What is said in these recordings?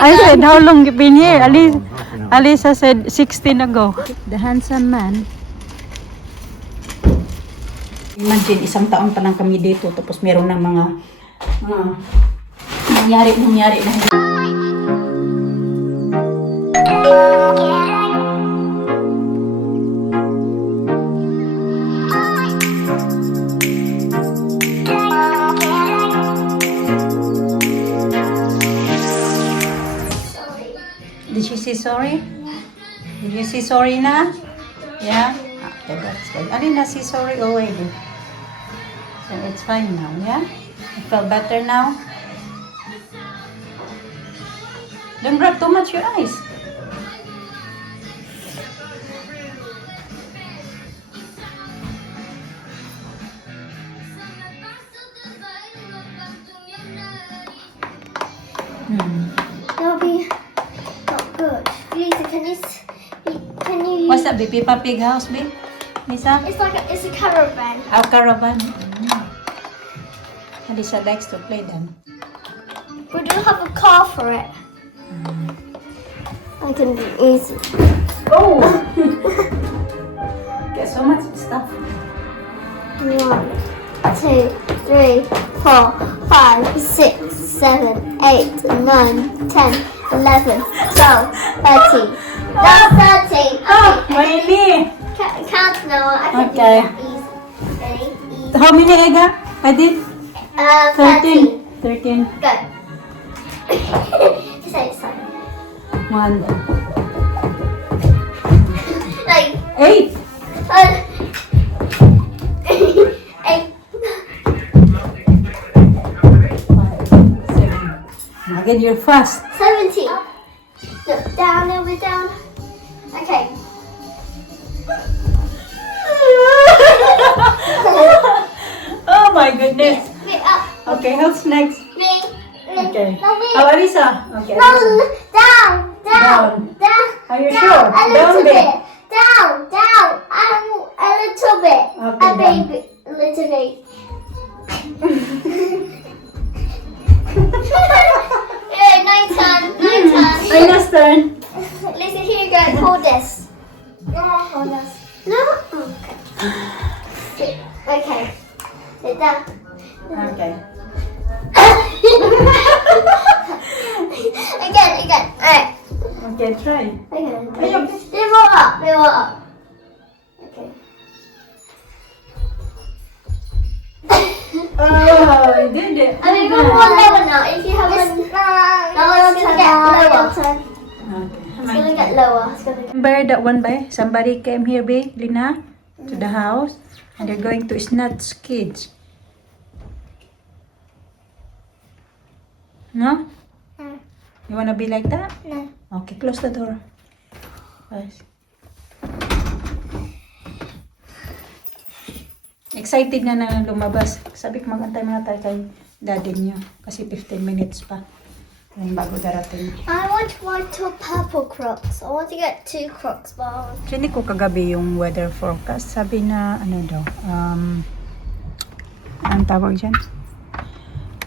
I said, how long you been here? Alisa said 16 ago. The handsome man. Imagine, isang taon pa lang kami dito, tapos meron ng mga nangyari na. Did she say sorry? Did you say sorry na? Yeah? Okay, that's good. Alina, say sorry already. So it's fine now, yeah? You feel better now? Don't rub too much your eyes. That'll be not good. Lisa, can you What's that, baby? Peppa Pig house, babe? Lisa? it's a caravan. Our caravan. Alisa likes to play them. We do have a car for it. I can be easy. Oh! Get so much stuff. 1, 2, 3, 4, 5, 6, 7, 8, 9, 10, 11, 12, 13. That's 13. Oh, my knee! Count now. I can Okay. do that easy. Ready? Easy. How many Ega? I did? 13. 13. Go. Just say it's like 1. like 8. 8. 7. Again, you're fast. 17. Look down, a little bit down. Okay. Oh my goodness. Get up. Okay, who's next? Me. Okay. No, me. Oh, Alisa. Okay. No, Alisa. down, down, down. Are you Down, sure? a Down little bit. bit. Down, a little bit. Okay, A baby, a little bit. Yeah, nice turn, nice turn. Alina's turn. Listen, here you go. Hold this. No, hold this. No. Okay. Okay. Sit down. Okay. Again. Alright. Okay, try. Okay. Do more up. Okay. Oh, you did it. I mean, one more lower now. If you have one, no, it's gonna get lower. It's gonna get lower. It's gonna get. Remember that one by somebody came here, babe, Lina, to the house, and they're going to snatch kids. No? No. You wanna be like that? No. Okay, close the door. Yes. Excited na lumabas. Sabi ko magantay muna tayo kay daddy niyo. Kasi 15 minutes pa. Yung bago darating. I want white or purple Crocs. I want to get 2 Crocs bars. Rinig ko kagabi yung weather forecast. Sabi na, ano daw, ang tawag dyan?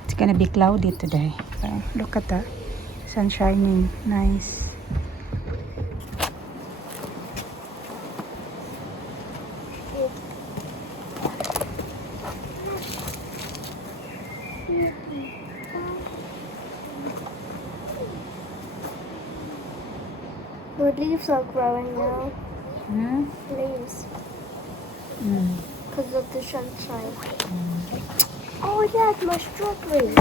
It's gonna be cloudy today. So, look at that. Sun shining. Nice. The leaves are growing now. Hmm? Leaves. Mm. Because of the sunshine. Oh yeah, my strawberries.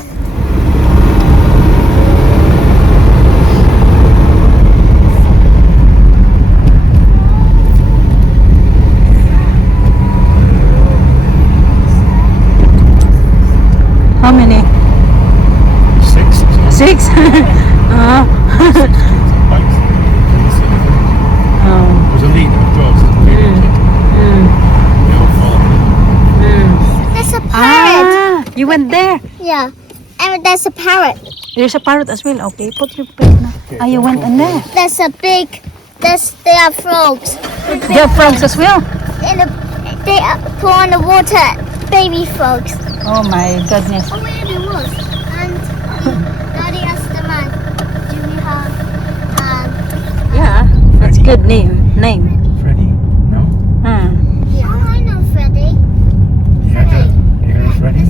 How many? 6. 6? Oh. There's a leader of dogs. They all follow me. There's a parrot. Ah, you went there. Yeah. And there's a parrot. There's a parrot as well. Okay, put your plate na. Ah, you went in there. There's a big. They are frogs. There are frogs as well. They put on the water. Baby frogs. Oh my goodness. Oh yeah, there was. And said name. Freddie. No? Huh. Yeah. Oh, I know Freddy. You heard that? You heard of Freddie?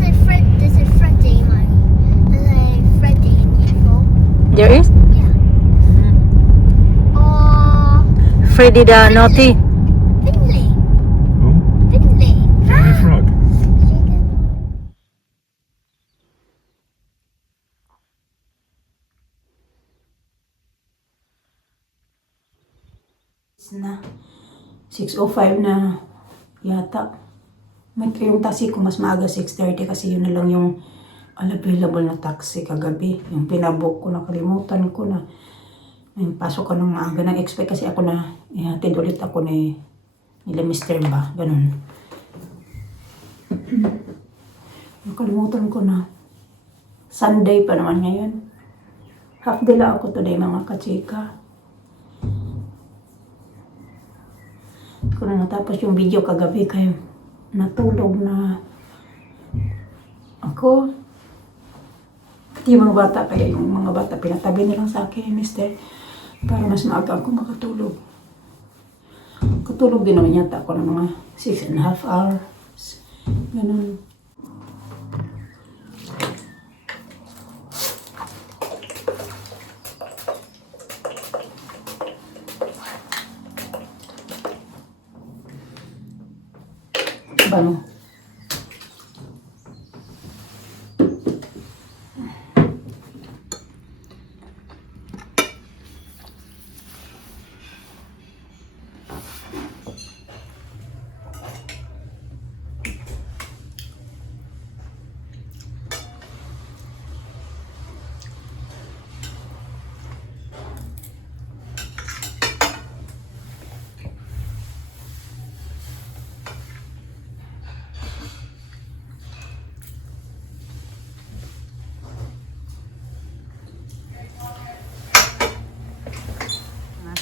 There's a Freddy, man. There's a Freddy in April. There is? Yeah. Oh, Freddy the Naughty. Finley. Who? Finley. Henry Frog. Na 6:05 na yata. May yung taxi ko mas maaga 6:30 kasi yun na lang yung available na taxi kagabi. Yung pinabook ko, nakalimutan ko na. Yung pasok ko ng maaga. Nang-expect kasi ako na ihatid ulit ako ni nila Mr. ba. Ganun. Nakalimutan ko na. Sunday pa naman ngayon. Half day lang ako today mga kachika. Kung na natapos yung video kagabi kayo, natulog na ako. Di mga bata, kaya yung mga bata pinatabi nilang sa akin, mister, para mas maaga ako makatulog. Katulog din naman yata ako ng mga 6.5 hours. Ganun. Ano?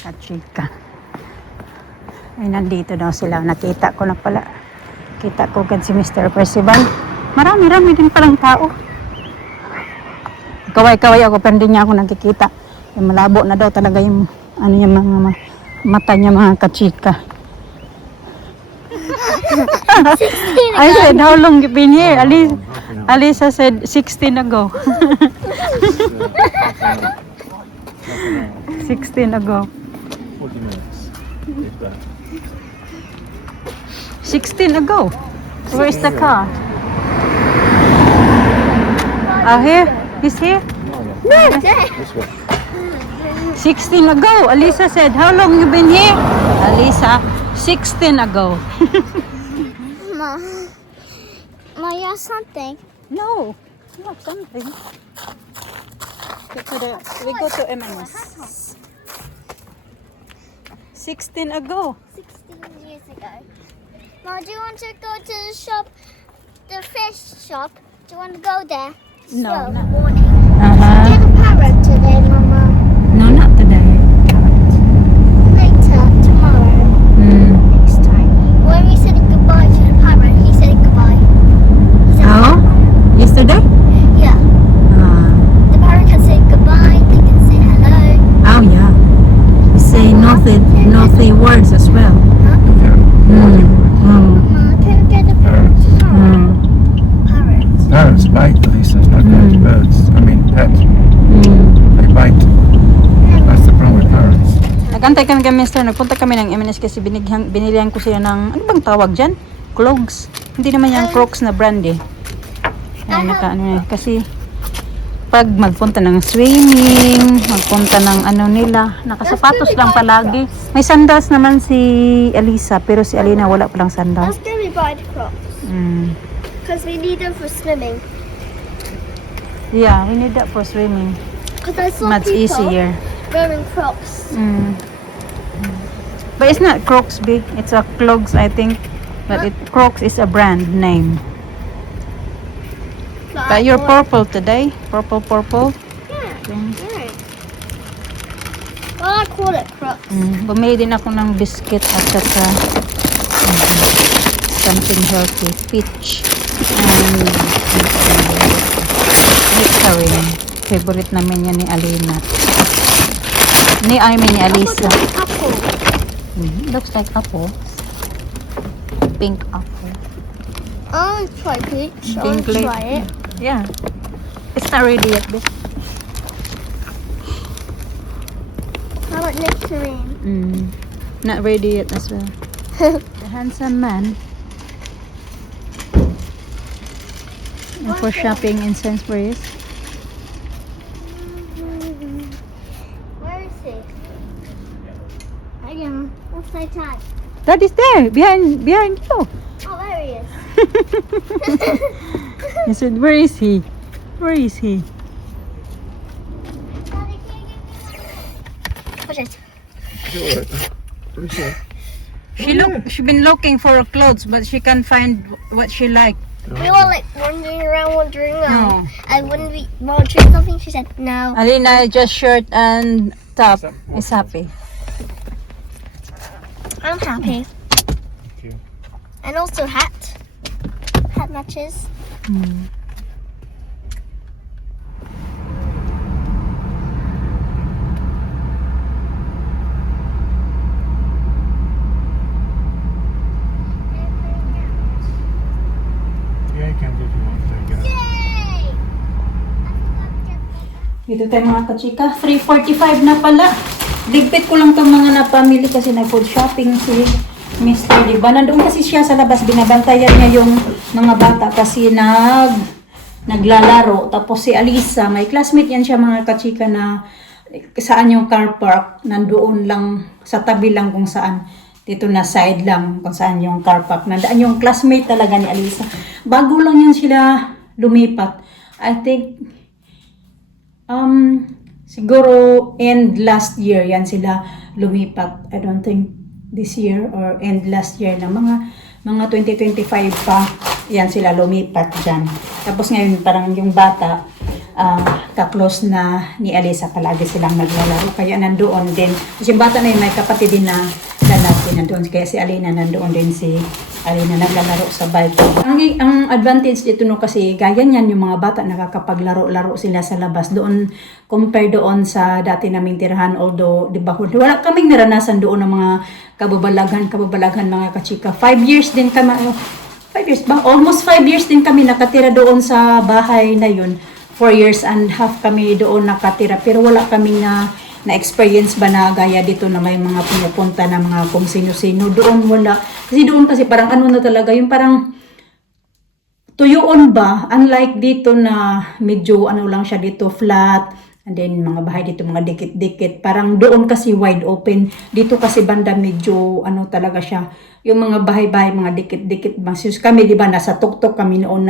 Kachika. Ay, nandito daw sila. Nakita ko na pala. Kita ko agad si Mr. Percival. Marami-rami din palang tao. Kaway-kaway ako pero hindi niya ako nakikita. Yung malabo na daw talaga yung ano yung mga mata niya mga kachika. I said, how long you been here? Alisa said 16 ago. 16 ago. 40 minutes. If that. 16 ago. Where's the car? Here? He's here? This way. 16 ago. Alisa said, how long you been here? Alisa, 16 ago. Ma, you have something. No, not something. We go to M&S. 16 ago. 16 years ago. Ma, do you want to go to the shop, the fish shop? Do you want to go there? No, Slow, no. morning. Uh-huh. Get a parrot today, Mama. No, not today. Later, tomorrow, next time. When we said goodbye to the parrot, he said goodbye. He said, Oh, yesterday? yeah. The parrot can say goodbye, they can say hello. Oh, yeah. You say naughty words as well. Mama, can we get a parrot? Parrot. Parrots bite, Lisa. It's not just birds. I mean, pets. They bite. That's the problem with parrots. Nagantay kami kay Mr. Nagpunta kami ng M&S kasi binilihan ko siya ng, ano bang tawag dyan? Clogs. Hindi naman yung Crocs na brand eh. Ay, kasi pag magpunta ng swimming, magpunta ng ano nila, nakasapatos lang palagi. May sandals naman si Alisa, pero si Alina wala palang sandals. Let's go and buy the Crocs. Because we need them for swimming. Yeah, we need that for swimming. Because I saw Much people easier. wearing Crocs. But it's not Crocs big, it's a clogs I think. But Crocs is a brand name. But you're purple today. Purple. Yeah. Right. Well, I call it Crocs. Bumili din ako ng biscuit at saka something healthy. Peach and nectarine. Favorite namin yan ni Alina. Ni Alisa. Apple. Looks like apple. Pink apple. I want to try peach. I Pink want to late. try it. Yeah. It's not ready yet, babe. How about nectarine? Not ready yet as well. The handsome man. For shopping in Sainsbury's. Where is he? I am. What's my tag? That is there, behind you. Oh, there he is. He said, where is he? Where is he? Daddy, can you give me one? Push it. Let me see. She been looking for clothes, but she can't find what she like. We were like wandering around. No. I wouldn't be watching something. She said no. Alina, just shirt and top is happy. I'm happy. Thank you. And also hat. Hat matches. Yeah, you can do if you want. There you go. Yay! Dito tayo mga kachika. 3:45 na pala. Ligpit ko lang itong mga napamili kasi nag-food shopping si Mr. Diba? Nandun kasi siya sa labas. Binabantayan niya yung mga bata kasi naglalaro. Tapos si Alisa, may classmate yan siya mga kachika na saan yung car park. Nandoon lang, sa tabi lang kung saan. Dito na side lang kung saan yung car park. Nandaan yung classmate talaga ni Alisa. Bago lang yan sila lumipat. I think siguro end last year yan sila lumipat. I don't think this year or end last year na mga 2025 pa yan sila lumipat dyan. Tapos ngayon parang yung bata ka-close na ni Alisa, palagi silang naglalaro. Kaya nandoon din. Kasi yung bata na yun may kapatid din na lalaki nandoon. Kaya si Alina nandoon din si Alina naglalaro sa bike. Ang advantage dito no kasi gaya niyan yung mga bata nakakapaglaro-laro sila sa labas doon compare doon sa dati naming tirahan, although di ba wala kaming naranasan doon ng mga kababalaghan mga kachika. 5 years din kami 5 years ba? Almost 5 years din kami nakatira doon sa bahay na yun. 4 years and half kami doon nakatira pero wala kaming na-experience ba na gaya dito na may mga pumupunta na mga kung sino-sino. Doon wala. Kasi doon kasi parang ano na talaga, yung parang tuyoon ba? Unlike dito na medyo ano lang siya dito, flat. And then mga bahay dito, mga dikit-dikit. Parang doon kasi wide open. Dito kasi banda medyo ano talaga siya. Yung mga bahay-bahay, mga dikit-dikit. Kami, di ba, nasa tuktok kami noon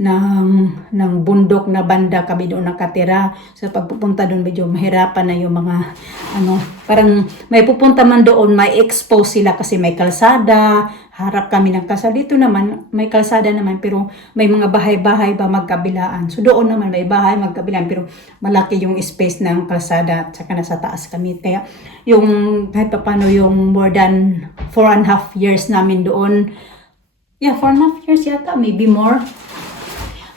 ng bundok na banda kami doon nakatira. So pagpupunta doon, medyo mahirapan na yung mga, ano, parang may pupunta man doon, may expose sila kasi may kalsada, harap kami ng kalsada. Dito naman, may kalsada naman, pero may mga bahay-bahay ba magkabilaan. So doon naman may bahay magkabilaan, pero malaki yung space ng kalsada, at saka nasa taas kami. Kaya yung kahit pa paano yung more than 4.5 years namin doon. Yeah, 4.5 years yata, maybe more.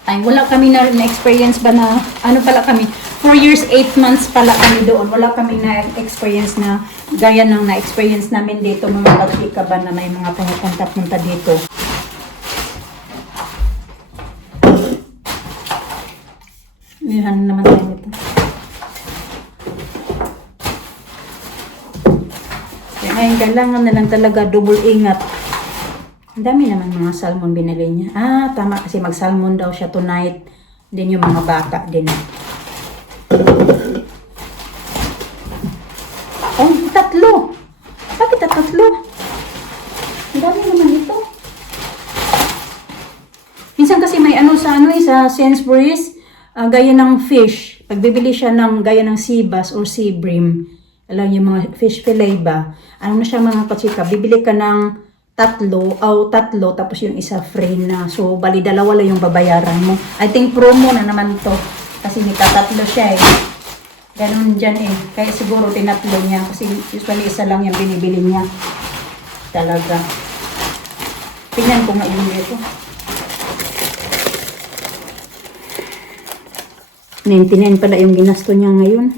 Ay, wala kami na-experience ba na, ano pala kami, 4 years, 8 months pala kami doon. Wala kami na-experience na, gaya ng na-experience namin dito, mga kachika ba na may mga pumupunta-punta dito. Mayroon naman tayo ito. Kaya ngayon, kailangan na lang talaga double ingat. Ang dami naman mga salmon binili niya. Tama kasi mag-salmon daw siya tonight. Din yung mga bata din. Oh, 3. Bakit 3? Ang dami naman ito. Minsan kasi may ano sa Sainsbury's, gaya ng fish. Pagbibili siya ng gaya ng sea bass or sea bream. Alam yung mga fish fillet ba? Ano na siya mga kachika? Bibili ka ng 3, tapos yung isa free na. So, bali 2 lang yung babayaran mo. I think promo na naman to. Kasi nagka-3 siya eh. Ganun dyan eh. Kaya siguro tinatlo niya. Kasi usually isa lang yung binibili niya. Talaga. Tingnan ko nga yung ito. 99 pala yung ginasto niya ngayon.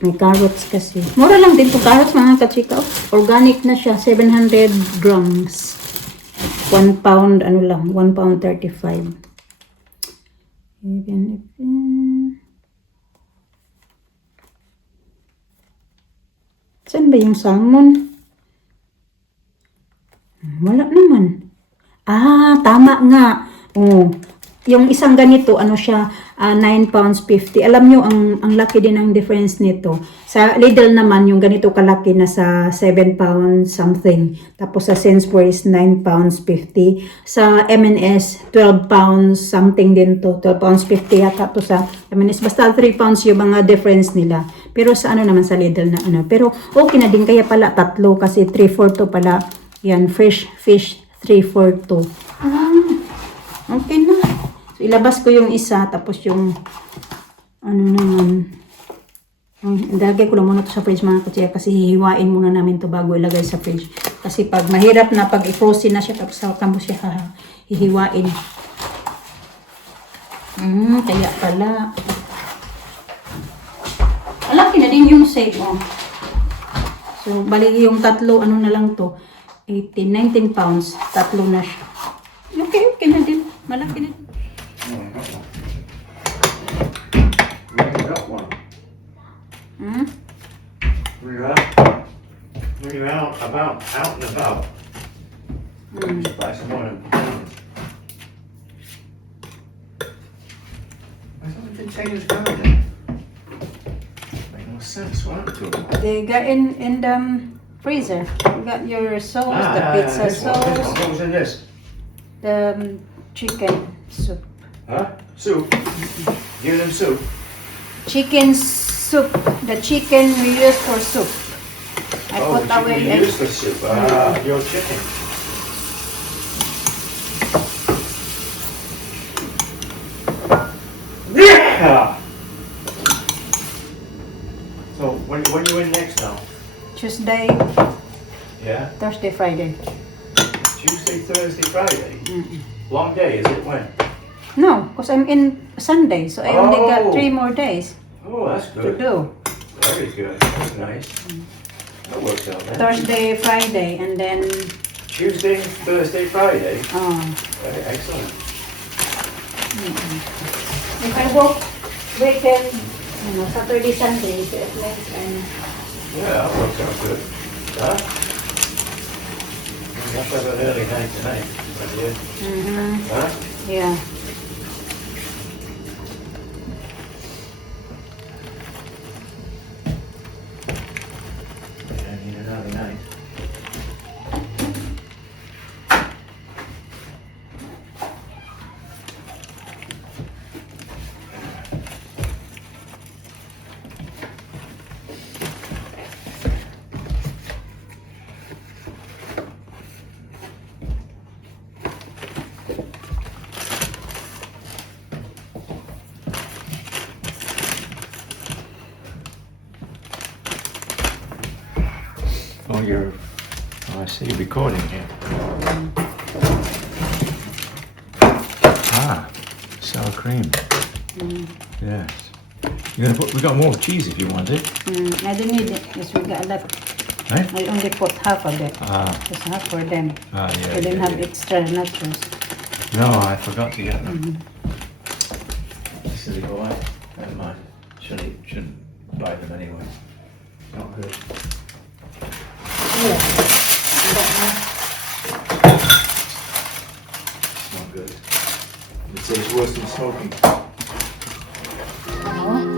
May carrots kasi. Mura lang din itong carrots mga kachika. Organic na siya. 700 grams. 1 pound, ano lang. 1 pound 35. Even if... Saan ba yung salmon? Wala naman. Ah, tama nga. Oh, yung isang ganito, ano siya, 9 pounds 50. Alam nyo, ang laki din ang difference nito. Sa Lidl naman, yung ganito kalaki na sa 7 pounds something. Tapos sa Sainsbury's, 9 pounds 50. Sa M&S, 12 pounds something din to. 12 pounds 50 yata to sa M&S. Basta 3 pounds yung mga difference nila. Pero sa ano naman sa Lidl na ano. Pero okay na din, kaya pala tatlo kasi 3-4 to pala. Yan, fresh fish 3-4 to. Okay na. So, ilabas ko yung isa, tapos yung, ano naman, ilagay ko lang muna to sa fridge mga kutsiya, kasi hihiwain muna namin to bago ilagay sa fridge. Kasi pag mahirap na, pag i-frozen na siya, tapos sa mo siya hihiwain. Kaya pala. Alaki na din yung save, oh. So, bali yung tatlo, ano na lang to, 19 pounds, tatlo na siya. Okay na din. Malaki na din. When you're out and about, just buy some more. I thought the containers go there. Make no sense. What happened to them? They got in the freezer. You got your sauce, the pizza this one. sauce, What was in this? the chicken soup. Huh? Soup? Give them soup. Chicken soup. The chicken we use for soup. I put the away chicken you use for soup. Your chicken. Yeah. So when you in next now? Tuesday, Yeah. Thursday, Friday. Tuesday, Thursday, Friday. Long day, is it? When? No, because I'm in Sunday, so I only got Oh. 3 more days Oh, that's to good. do. Very good. That's nice. That works out then. Thursday, Friday, and then Tuesday, Thursday, Friday. oh, Very excellent. if I work weekend, Saturday, Sunday, so at least Yeah, that works out good. Huh? You have to have an early night tonight. my dear. Huh? Yeah. I need an early night. Oh, you're. Oh, I see you're recording here. Ah, sour cream. Yes. You're gonna put. We got more cheese if you want it. I don't need it because we got a lot. Right? I only put half of it. Ah, Just half for them. yeah. I didn't yeah, have yeah. extra nachos. No, I forgot to get them. Silly boy. Never mind. Shouldn't buy them anyway. Not good. It's not good. It's worse than smoking. Oh.